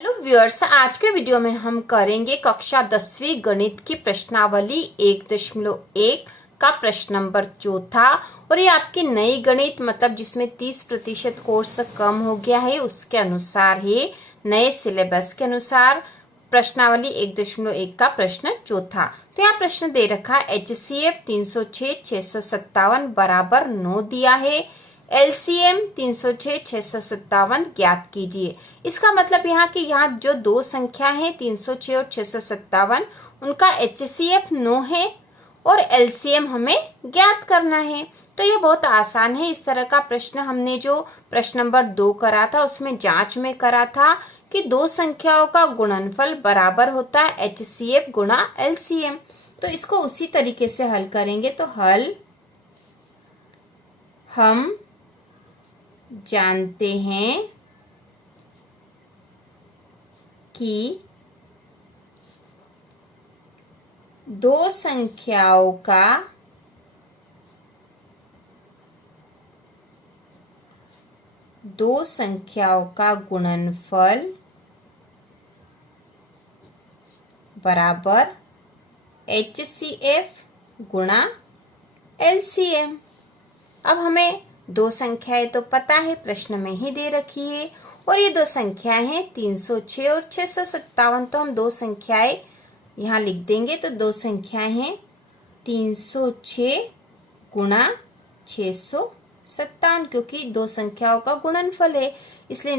Hello viewers, आज के video में हम करेंगे कक्षा 10वीं गणित की प्रश्नावली 1.1 का प्रश्न नंबर चौथा। और ये आपकी नई गणित मतलब जिसमें 30% कोर्स कम हो गया है उसके अनुसार है, नए सिलेबस के अनुसार प्रश्नावली 1.1 का प्रश्न चौथा। तो यहाँ प्रश्न दे रखा HCF 306 657 बराबर 9 दिया है। LCM 306 657 ज्ञात कीजिए। इसका मतलब यहाँ जो दो संख्या है 306 और 657 उनका HCF 9 है और LCM हमें ज्ञात करना है। तो ये बहुत आसान है। इस तरह का प्रश्न हमने जो प्रश्न नंबर 2 करा था उसमें जांच में करा था कि दो संख्याओं का गुणनफल बराबर होता है HCF गुणा LCM। तो इसको उसी तरीके से हल करेंगे। तो हल हम जानते हैं कि दो संख्याओं का गुणनफल बराबर HCF गुणा LCM। अब हमें दो संख्याएं तो पता है, प्रश्न में ही दे रखी है, और ये दो संख्याएं हैं 306 और 657। तो हम दो संख्याएं यहाँ लिख देंगे। तो दो संख्याएं हैं 306 गुणा 657, क्योंकि दो संख्याओं का गुणनफल है इसलिए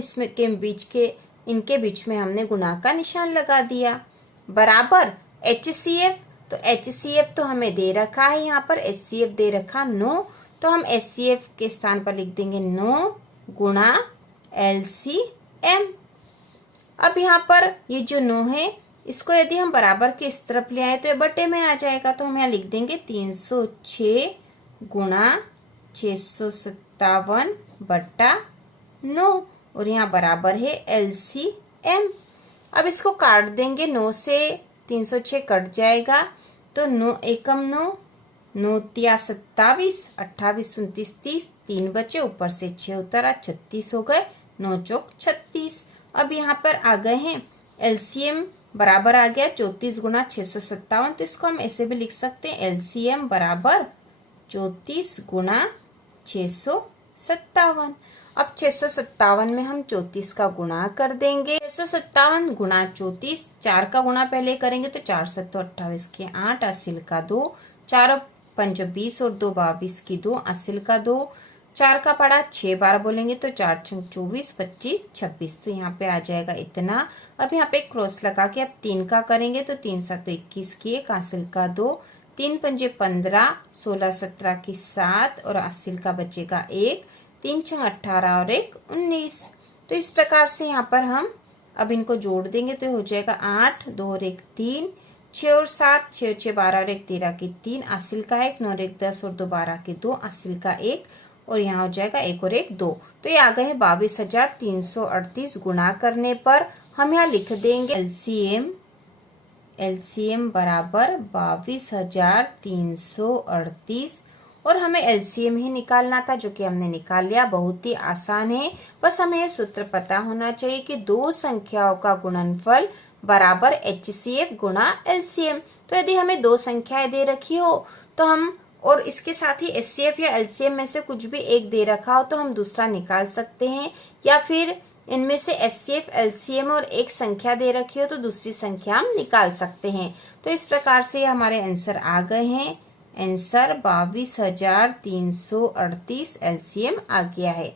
इनके बीच में हमने गुणा का निशान लगा दिया। बराबर HCF, तो HCF तो हमें दे रखा है, यहाँ पर HCF दे रखा 9, तो हम HCF के स्थान पर लिख देंगे 9 गुणा LCM। अब यहाँ पर ये जो 9 है इसको यदि हम बराबर के इस तरफ ले आए तो ये बटे में आ जाएगा। तो हम यहाँ लिख देंगे 306 गुणा 657 बटा 9 और यहाँ बराबर है LCM। अब इसको काट देंगे, 9 से 306 कट जाएगा तो 9 एकम 9, 9 तिया 27, 28 29 30, 3 बचे, ऊपर से 6 उतरा, 36 हो गए, 9 चौक 36। अब यहाँ पर आ गए हैं LCM बराबर आ गया 34 गुणा 657। तो इसको हम ऐसे भी लिख सकते हैं LCM बराबर 34 गुणा 657। अब 657 में हम 34 का गुणा कर देंगे। 657 गुणा 34, 4 का गुणा पहले करेंगे तो 4 7 28 के 8, असिल का 2, 4 5 20 और 2 22 की 2, असिल का 2, 4 का पड़ा 6 बार बोलेंगे तो 4 6 24 25 26। तो यहाँ पे आ जाएगा इतना। अब यहाँ पे क्रॉस लगा के अब 3 का करेंगे तो 3 7 21 की 1, असिल का 2, 3 5 15, 16 17 की 7 और असिल का बचेगा 1, 3 6 18 और 1 19। तो इस प्रकार से यहाँ पर हम अब इनको जोड़ देंगे तो हो जाएगा 8 2 और 1 3, 6 और 7, 6 6 12 और 1 13 की 3, असिल का 1, 9 और 1 10 और 2 12 की 2, असिल का 1 और यहाँ हो जाएगा 1 और 1 2। तो ये आ गए हैं 22,338। गुणा करने पर हम यहाँ लिख देंगे LCM बराबर 22,338 और हमें LCM ही निकालना था जो कि हमने निकाल लिया। बहुत ही आसान है, बस हमें यह सूत्र पता होना चाहिए कि दो संख्याओं का गुणनफल बराबर HCF गुणा LCM। तो यदि हमें दो संख्याएं दे रखी हो तो हम, और इसके साथ ही HCF या LCM में से कुछ भी एक दे रखा हो तो हम दूसरा निकाल सकते हैं, या फिर इनमें से HCF LCM और एक संख्या दे रखी हो तो दूसरी संख्या हम निकाल सकते हैं। तो इस प्रकार से हमारे आंसर आ गए हैं। आंसर 22,338 LCM आ गया है।